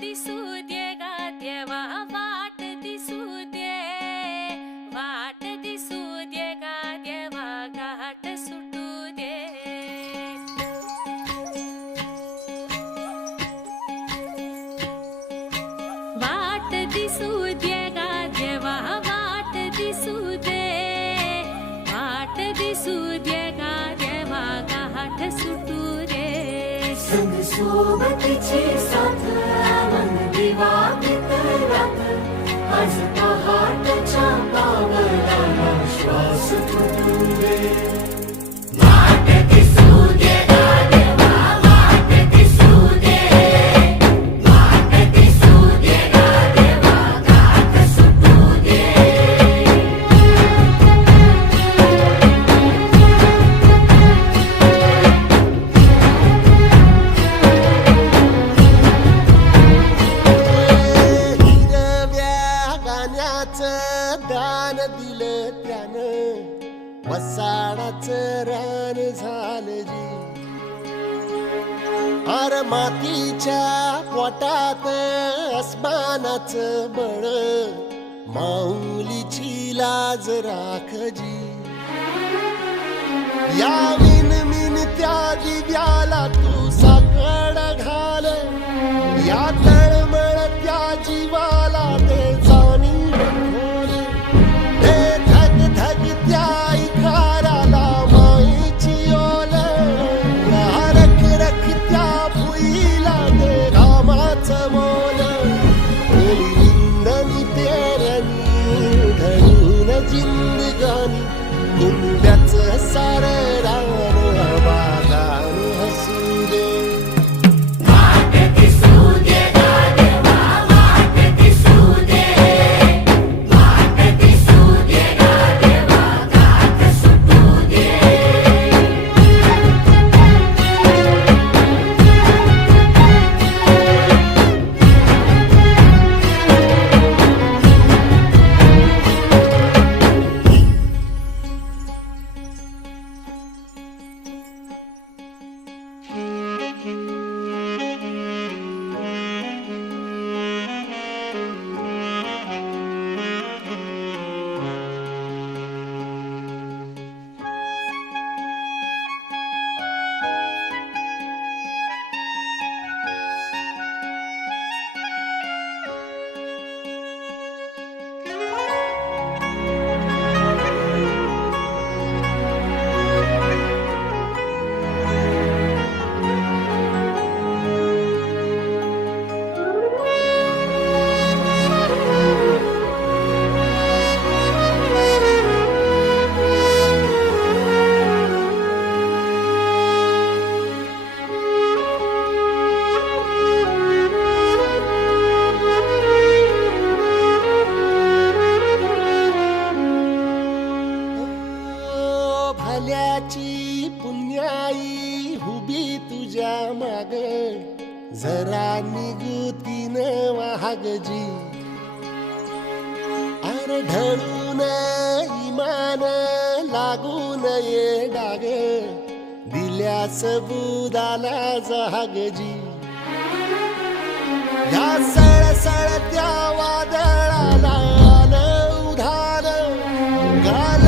दिसू दे गा देवा वाट दिसू दे, वाट दिसू दे गा देवा घाट सुटू दे. वाट दिसू दे गा देवा वाट दिसू दे, वाट दिसू दे गा देवा घाट सुटू दे. संग सोबतीची साथ मन दिवाळीत रात, आज पहाटच्या पावलाला श्वास फुटू दे. वाट दिसू दे गा देवा वाट दिसू दे, वाट दिसू दे गा देवा घाट सुटू दे. दान दिलं त्यानं वसाडाचं रान झालं जी. अर मातीच्या पोटात अस्मानाचं बळ, माऊलीची लाज राख जी. या विनमिन त्या दिव्याला तू साकड घाल, या तळमळ त्या जीवाला ते जाणीव खोल. ते धग धग त्या इकाराला माईची ओल, या रख रख त्या भुईला ते रामाचं मोल. ओली निंदनी पेरणी ढळून जिंदगानी, कुंब्याचं सारं रान बागान हसू दे. वाट दिसू दे गा देवा वाट दिसू दे, वाट दिसू दे गा देवा घाट सुटू दे. भल्याची पुण्याई हुबी तुझ्या माग, जरा निगुतीन वाहग जी. अर ढळून इमान लागून ये डाग, दिल्या सबुदाला जहाग जी. या सळसळ त्या वादळाला आलं उधार, गाल